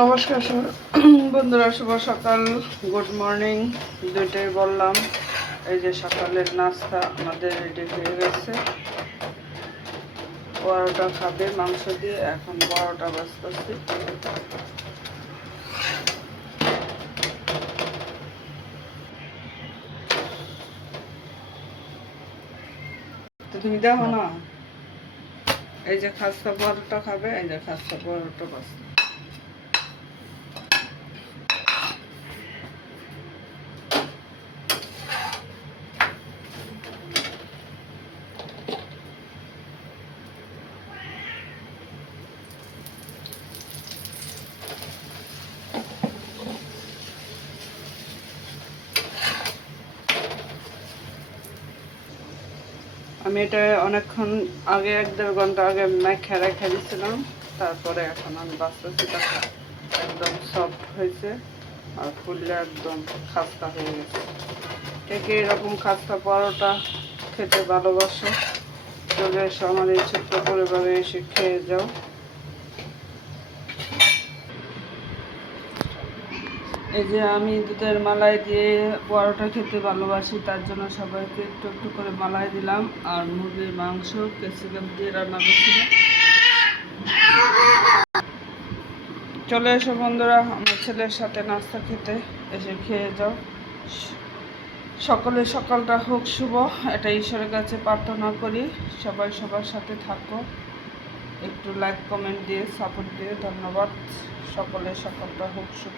নমস্কার বন্ধুরা, শুভ সকাল, গুড মর্নিং দুইটাই বললাম। এই যে সকালের নাস্তা আমাদের রেডি হয়ে গেছে। পরোটা খাবে মাংস দিয়ে, এখন পরোটা বাজতেছি। তো তুমি দেখো না, এই যে খাস্তা পরোটা খাবে, এই যে খাস্তা পরোটা বাজতে। আমি এটা অনেকক্ষণ আগে, 1-1.5 ঘন্টা আগে মেখে রেখে দিয়েছিলাম। তারপরে এখন আমি বাঁচতেছি, একদম সফট হয়েছে আর ফুললে একদম খাস্তা হয়ে গেছে। কে কে এরকম খাস্তা পরোটা খেতে ভালোবাসো, চলে এসো আমার এই ছোট্ট পরিবারে, এসে খেয়ে যাও। এই যে আমি দুধের মালাই দিয়ে পরোটা খেতে ভালোবাসি, তার জন্য সবাইকে একটু একটু করে মালাই দিলাম। আর মুরগির মাংস ক্যাপসিকাম দিয়ে রান্না করছিলাম। চলে এসো বন্ধুরা আমার ছেলের সাথে নাস্তা খেতে, এসে খেয়ে যাও। সকলের সকালটা হোক শুভ, এটা ঈশ্বরের কাছে প্রার্থনা করি। সবাই সবার সাথে থাকো, একটু লাইক কমেন্ট দিয়ে সাপোর্ট দিয়ে ধন্যবাদ। সকলের সকালটা হোক শুভ।